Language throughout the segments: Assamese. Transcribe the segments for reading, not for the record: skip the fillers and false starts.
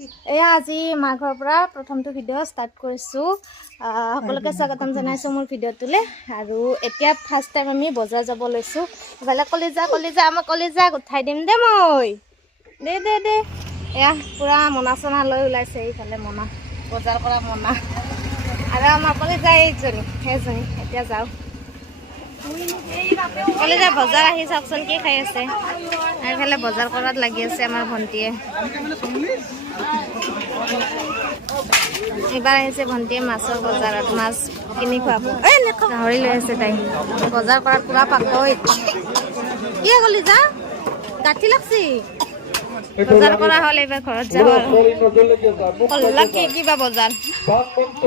এয়া আজি মাঘৰ পৰা প্ৰথমটো ভিডিঅ' ষ্টাৰ্ট কৰিছোঁ। সকলোকে স্বাগতম জনাইছোঁ মোৰ ভিডিঅ'টোলৈ। আৰু এতিয়া ফাৰ্ষ্ট টাইম আমি বজাৰ যাব লৈছোঁ। ইফালে কলিজা আমাৰ কলিজাক উঠাই দিম দে মই দে এয়া পূৰা মনা চনা লৈ ওলাইছে। এইফালে মনা বজাৰ কৰা মনা আৰু আমাৰ কলিজা সেইজনী এতিয়া যাওঁ। কলিজা বজাৰ আহি চাওকচোন কি খাই আছে। এইফালে বজাৰ কৰাত লাগি আছে আমাৰ ভণ্টিয়ে। এইবাৰ আহিছে ভণ্টিয়ে মাছৰ বজাৰত মাছ কিনি খুৱাব। গাহৰি লৈ আছে তাই বজাৰ কৰাত পুৰা পাকৈত। কি কলিজা গাঁঠি লাগছি বজাৰ কৰা হ'ল। এইবাৰ ঘৰত যাওঁ আৰু কিবা বজাৰ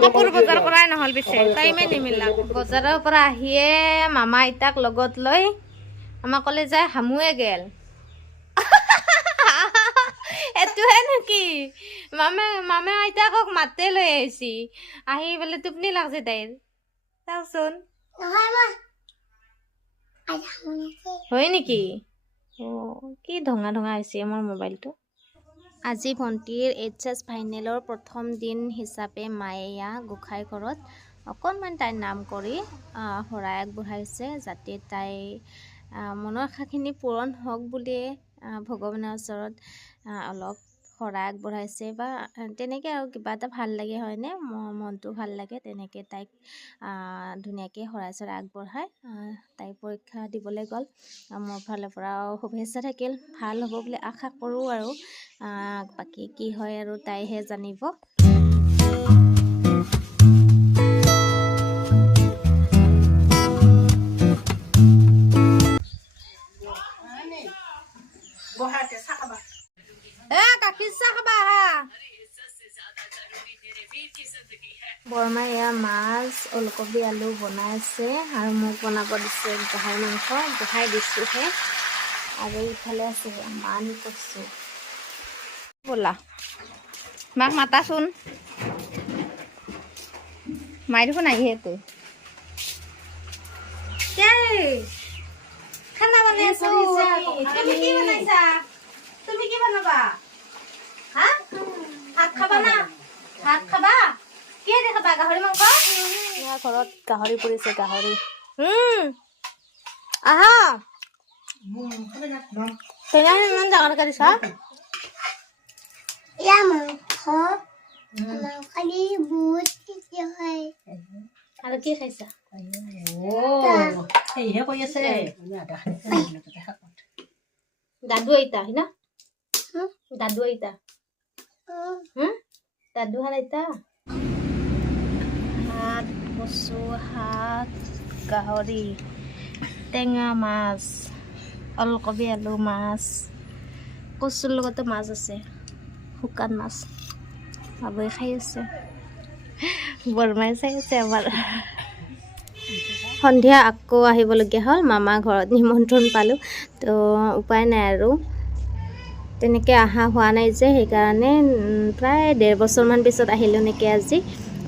কাপোৰ বজাৰ কৰাই নহ'ল। পিছে টাইমে নিমিলা। বজাৰৰ পৰা আহিয়ে মামা আইতাক লগত লৈ আমাৰ কলিজাই হামুৱে গেল। এটোহে নেকি মামে আইতাকক মাতে লৈ আহিছি। আহি বোলে টোপনি লাগছে তাইৰ। চাওচোন হয় নেকি? কি ধঙা হৈছে মোৰ মোবাইলটো। আজি ভণ্টিৰ HS ফাইনেলৰ প্ৰথম দিন হিচাপে মায়ে গোঁসাই ঘৰত অকণমান তাইৰ নাম কৰি শৰাই আগবঢ়াইছে, যাতে তাই মনৰ আশাখিনি পূৰণ হওক বুলিয়ে ভগৱানৰ ওচৰত অলপ শৰাই আগবঢ়াইছে। বা তেনেকৈ আৰু কিবা এটা ভাল লাগে হয়নে, মনটো ভাল লাগে। তেনেকৈ তাইক ধুনীয়াকৈ শৰাই চৰাই আগবঢ়াই তাই পৰীক্ষা দিবলৈ গ'ল। মোৰ ফালৰ পৰাও শুভেচ্ছা থাকিল, ভাল হ'ব বুলি আশা কৰোঁ। আৰু বাকী কি হয় আৰু তাইহে জানিব। গাখীৰ চাহ খাবা আহা। বৰমাই এয়া মাছ ওলকবি আলু বনাইছে আৰু মোক বনাব দিছে গাহৰি মাংস। বহাই দিছোঁহে। আৰু ইফালে আছে মান কচু। ব'লা মাক মাতাচোন। মাই দেখোন আহিহে তই খানা বনাই আছো। তুমি কি বনাইছা? তুমি কি বনাবা? হা ভাত খাবা না? ভাত খাবা? কিহেদি খাবা? গাহৰি মাংস? ঘৰত গাহৰি পৰিছে। গাহৰি আহা ইমান ডাঙৰকে দিছা। আৰু কি খাইছা? দাদু আইতা হয় না? দাদু আইতা দাদু হাৰ আইতা। ভাত কচু শাক গাহৰি টেঙা মাছ ওলকবি আলু মাছ কচুৰ লগতো মাছ আছে, শুকান মাছ। বাবুৱে খাই আছে, বৰমাই চাই আছে। আমাৰ সন্ধিয়া আকৌ আহিবলগীয়া হ'ল। মামা ঘৰত নিমন্ত্ৰণ পালোঁ, তো উপায় নাই আৰু তেনেকৈ অহা হোৱা নাই যে, সেইকাৰণে প্ৰায় 1.5 বছৰমান পিছত আহিলোঁ নেকি আজি।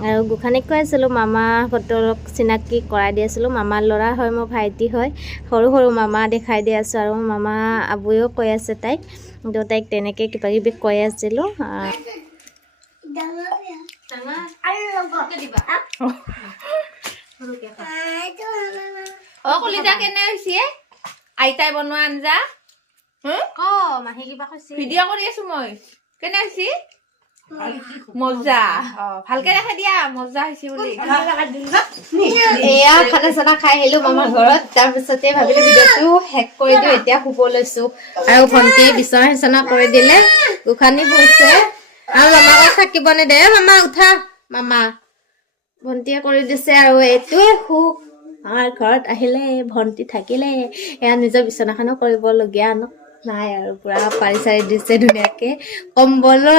আৰু গোসানীক কৈ আছিলোঁ, মামাহঁতক চিনাকি কৰাই দি আছিলোঁ। মামাৰ ল'ৰা হয়, মোৰ ভাইটি হয়। সৰু মামা দেখাই দি আছোঁ। আৰু মামা আবুৱেও কৈ আছে তাইক, তো তাইক তেনেকৈ কিবা কিবি কৈ আছিলোঁ। কলিজা কেনে হৈছে আইতাই বনোৱা আঞ্জা? মাহী কিবা কৈছে। ভিডিঅ' কৰি আছো মই। কেনে হৈছে? মজা। ভালকে দেখা দিয়া মজা হৈছে বুলি। এয়া খানা চানা খাই আহিলো মামাৰ ঘৰত। তাৰপিছতে ভাবিলো ভিডিঅ'টো শেষ কৰি দিওঁ। এতিয়া শুব লৈছো। আৰু ভণ্টিয়ে বিচনা কৰি দিলে, গোসানী বহিছে। আৰু মামাক থাকিব নেদে। মামা উঠা। মামা ভণ্টিয়ে কৰি দিছে। আৰু এইটোৱে সুখ আমাৰ ঘৰত আহিলে, ভণ্টি থাকিলে। এয়া নিজৰ বিচনাখনো কৰিবলগীয়া নাই আৰু পুৰা পাৰি চাৰি দিছে ধুনীয়াকে। কম্বলো